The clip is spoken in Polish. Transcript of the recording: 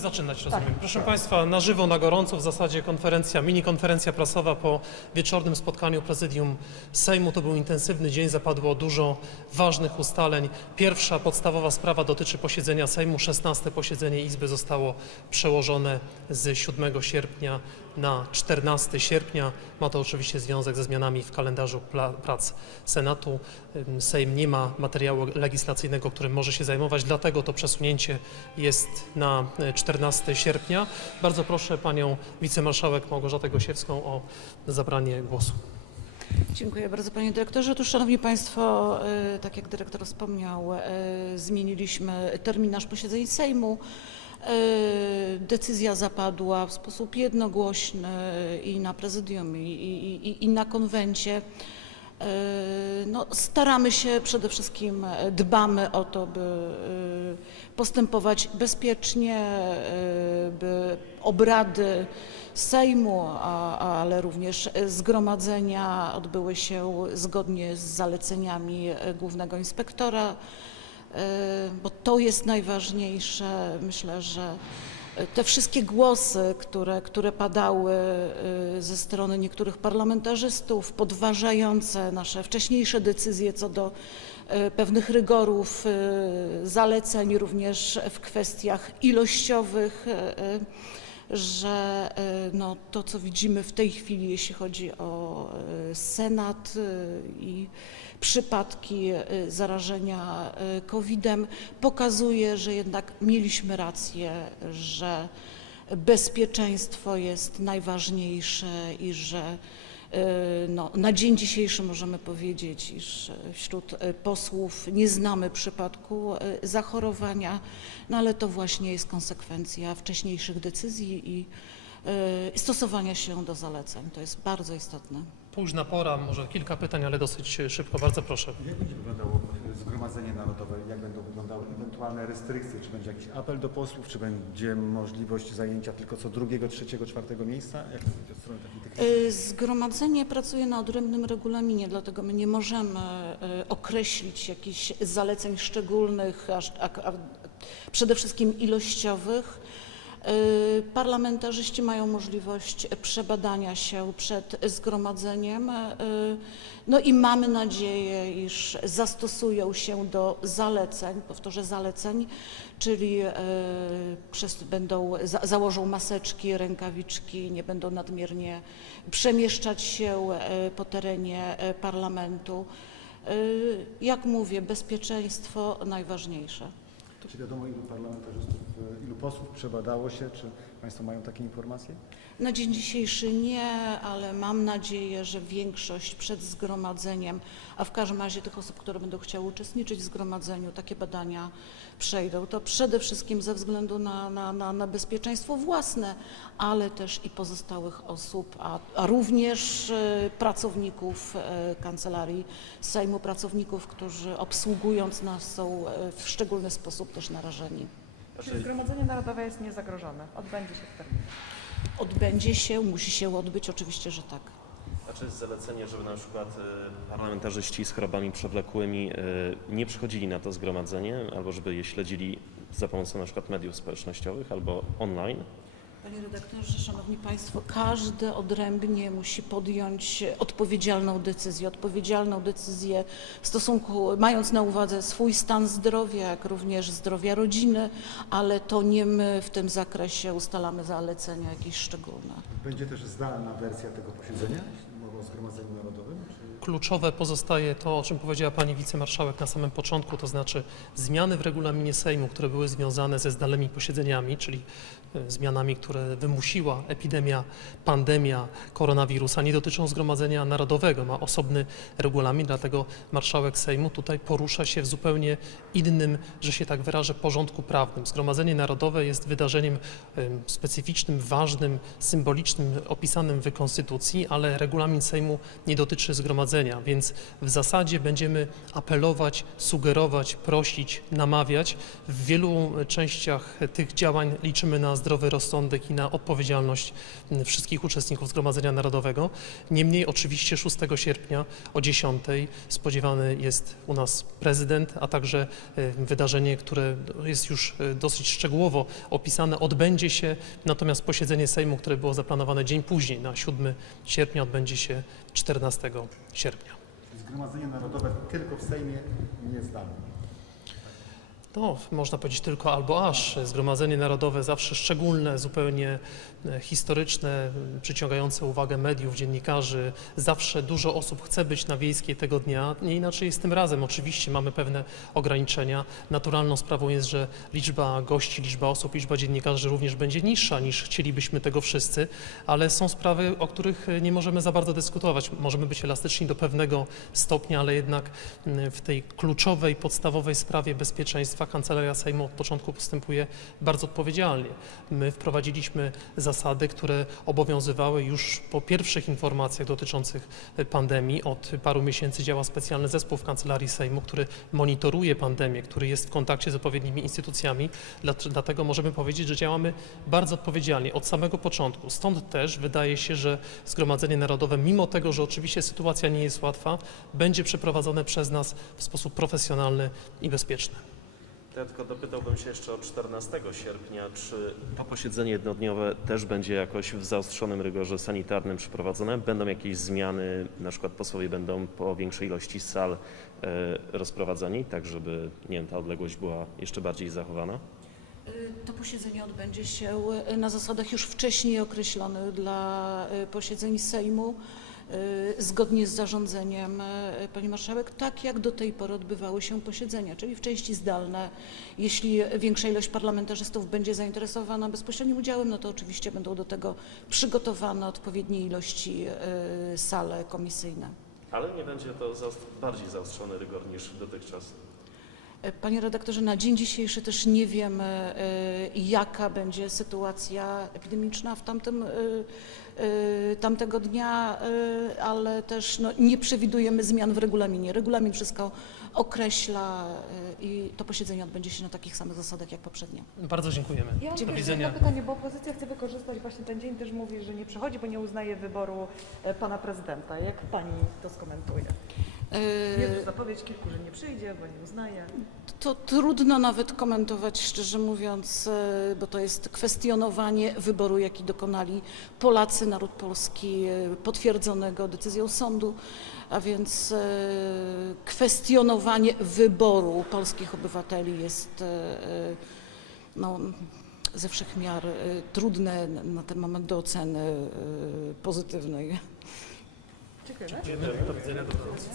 możemy zaczynać, rozumiem. Proszę Państwa, na żywo, na gorąco, w zasadzie konferencja, mini konferencja prasowa po wieczornym spotkaniu prezydium Sejmu. To był intensywny dzień, zapadło dużo ważnych ustaleń. Pierwsza podstawowa sprawa dotyczy posiedzenia Sejmu. 16 posiedzenie Izby zostało przełożone z 7 sierpnia na 14 sierpnia. Ma to oczywiście związek ze zmianami w kalendarzu prac Senatu. Sejm nie ma materiału legislacyjnego, którym może się zajmować, dlatego to przesunięcie jest na e, 14 sierpnia. Bardzo proszę panią wicemarszałek Małgorzatę Gosiewską o zabranie głosu. Dziękuję bardzo panie dyrektorze. Otóż szanowni państwo, e, tak jak dyrektor wspomniał, e, zmieniliśmy terminarz posiedzeń Sejmu. E, Decyzja zapadła w sposób jednogłośny i na prezydium, i, i, i, na konwencie. E, No, staramy się przede wszystkim, e, dbamy o to, by postępować bezpiecznie, by obrady Sejmu, a, ale również zgromadzenia odbyły się zgodnie z zaleceniami głównego inspektora, bo to jest najważniejsze. Myślę, że te wszystkie głosy, które, które padały y, ze strony niektórych parlamentarzystów, podważające nasze wcześniejsze decyzje co do y, pewnych rygorów, y, zaleceń również w kwestiach ilościowych, y, że y, no, to, co widzimy w tej chwili, jeśli chodzi o y, Senat y, i przypadki zarażenia COVID-em, pokazuje, że jednak mieliśmy rację, że bezpieczeństwo jest najważniejsze i że no, na dzień dzisiejszy możemy powiedzieć, iż wśród y, posłów nie znamy przypadku y, zachorowania, no ale to właśnie jest konsekwencja wcześniejszych decyzji i y, stosowania się do zaleceń. To jest bardzo istotne. Późna pora, może kilka pytań, ale dosyć szybko. Bardzo proszę. Jak będzie wyglądało Zgromadzenie Narodowe? Jak będą wyglądały ewentualne restrykcje? Czy będzie jakiś apel do posłów? Czy będzie możliwość zajęcia tylko co drugiego, trzeciego, czwartego miejsca? Jak to będzie od strony takiej technicznej? Y, Zgromadzenie pracuje na odrębnym regulaminie, dlatego my nie możemy y, określić jakichś zaleceń szczególnych, aż- a, a, przede wszystkim ilościowych. Y, Parlamentarzyści mają możliwość przebadania się przed zgromadzeniem. y, No i mamy nadzieję, iż zastosują się do zaleceń, powtórzę zaleceń, czyli y, przez, będą, za, założą maseczki, rękawiczki, nie będą nadmiernie przemieszczać się po terenie parlamentu. Jak mówię, bezpieczeństwo najważniejsze. Czy wiadomo ilu parlamentarzystów, e, ilu posłów przebadało się? Czy Państwo mają takie informacje? Na dzień dzisiejszy nie, ale mam nadzieję, że większość przed zgromadzeniem, a w każdym razie tych osób, które będą chciały uczestniczyć w zgromadzeniu, takie badania przejdą. To przede wszystkim ze względu na, na, na, na bezpieczeństwo własne, ale też i pozostałych osób, a, a również e, pracowników e, kancelarii Sejmu, pracowników, którzy obsługując nas są w szczególny sposób też narażeni. Czyli Zgromadzenie Narodowe jest niezagrożone. Odbędzie się w terminie. Odbędzie się, musi się odbyć, oczywiście, że tak. Znaczy jest zalecenie, żeby na przykład y, parlamentarzyści z chorobami przewlekłymi y, nie przychodzili na to zgromadzenie, albo żeby je śledzili za pomocą na przykład mediów społecznościowych albo online. Panie redaktorze, szanowni państwo, każdy odrębnie musi podjąć odpowiedzialną decyzję, odpowiedzialną decyzję w stosunku, mając na uwadze swój stan zdrowia, jak również zdrowia rodziny, ale to nie my w tym zakresie ustalamy zalecenia jakieś szczególne. Będzie też zdalna wersja tego posiedzenia, mowa o Zgromadzeniu Narodowym? Kluczowe pozostaje to, o czym powiedziała pani wicemarszałek na samym początku, to znaczy zmiany w regulaminie Sejmu, które były związane ze zdalnymi posiedzeniami, czyli e, zmianami, które wymusiła epidemia, pandemia koronawirusa, nie dotyczą Zgromadzenia Narodowego. Ma osobny regulamin, dlatego marszałek Sejmu tutaj porusza się w zupełnie innym, że się tak wyrażę, porządku prawnym. Zgromadzenie Narodowe jest wydarzeniem em, specyficznym, ważnym, symbolicznym, opisanym w Konstytucji, ale regulamin Sejmu nie dotyczy zgromadzenia posiedzenia, więc w zasadzie będziemy apelować, sugerować, prosić, namawiać. W wielu częściach tych działań liczymy na zdrowy rozsądek i na odpowiedzialność wszystkich uczestników Zgromadzenia Narodowego. Niemniej oczywiście 6 sierpnia o 10 spodziewany jest u nas prezydent, a także e, wydarzenie, które jest już e, dosyć szczegółowo opisane, odbędzie się, natomiast posiedzenie Sejmu, które było zaplanowane dzień później, na 7 sierpnia, odbędzie się 14 sierpnia. Zgromadzenie Narodowe tylko w Sejmie nie zdalne. No, można powiedzieć tylko albo aż. Zgromadzenie Narodowe zawsze szczególne, zupełnie e, historyczne, przyciągające uwagę mediów, dziennikarzy. Zawsze dużo osób chce być na Wiejskiej tego dnia. Nie inaczej jest tym razem. Oczywiście mamy pewne ograniczenia. Naturalną sprawą jest, że liczba gości, liczba osób, liczba dziennikarzy również będzie niższa niż chcielibyśmy tego wszyscy, ale są sprawy, o których e, nie możemy za bardzo dyskutować. Możemy być elastyczni do pewnego stopnia, ale jednak m, w tej kluczowej, podstawowej sprawie bezpieczeństwa Kancelaria Sejmu od początku postępuje bardzo odpowiedzialnie. My wprowadziliśmy zasady, które obowiązywały już po pierwszych informacjach dotyczących pandemii. Od paru miesięcy działa specjalny zespół w Kancelarii Sejmu, który monitoruje pandemię, który jest w kontakcie z odpowiednimi instytucjami. Dlat- Dlatego możemy powiedzieć, że działamy bardzo odpowiedzialnie od samego początku. Stąd też wydaje się, że Zgromadzenie Narodowe, mimo tego, że oczywiście sytuacja nie jest łatwa, będzie przeprowadzone przez nas w sposób profesjonalny i bezpieczny. Ja tylko dopytałbym się jeszcze o 14 sierpnia, czy to posiedzenie jednodniowe też będzie jakoś w zaostrzonym rygorze sanitarnym przeprowadzone? Będą jakieś zmiany, na przykład posłowie będą po większej ilości sal e, rozprowadzani, tak żeby nie wiem, ta odległość była jeszcze bardziej zachowana? Y, To posiedzenie odbędzie się y, na zasadach już wcześniej określonych dla y, posiedzeń Sejmu, zgodnie z zarządzeniem y, Pani Marszałek, tak jak do tej pory odbywały się posiedzenia, czyli w części zdalne. Jeśli większa ilość parlamentarzystów będzie zainteresowana bezpośrednim udziałem, no to oczywiście będą do tego przygotowane odpowiednie ilości y, sale komisyjne. Ale nie będzie to bardziej zaostrzony rygor niż dotychczas. Panie redaktorze, na dzień dzisiejszy też nie wiemy, y, jaka będzie sytuacja epidemiczna w tamtym, tamtego dnia, ale też no, nie przewidujemy zmian w regulaminie. Regulamin wszystko określa i to posiedzenie odbędzie się na takich samych zasadach jak poprzednie. Bardzo dziękujemy. Ja mam Do widzenia. pytanie, bo opozycja chce wykorzystać właśnie ten dzień, też mówi, że nie przychodzi, bo nie uznaje wyboru e, pana prezydenta. Jak pani to skomentuje? Jest już Y, zapowiedź kilku, że nie przyjdzie, bo nie uznaje. To trudno nawet komentować, szczerze mówiąc, e, bo to jest kwestionowanie wyboru, jaki dokonali Polacy, naród polski, e, potwierdzonego decyzją sądu, a więc e, kwestionowanie wyboru polskich obywateli jest no, ze wszech miar trudne na ten moment do oceny pozytywnej. Dziękujemy. Do widzenia. Dobranoc.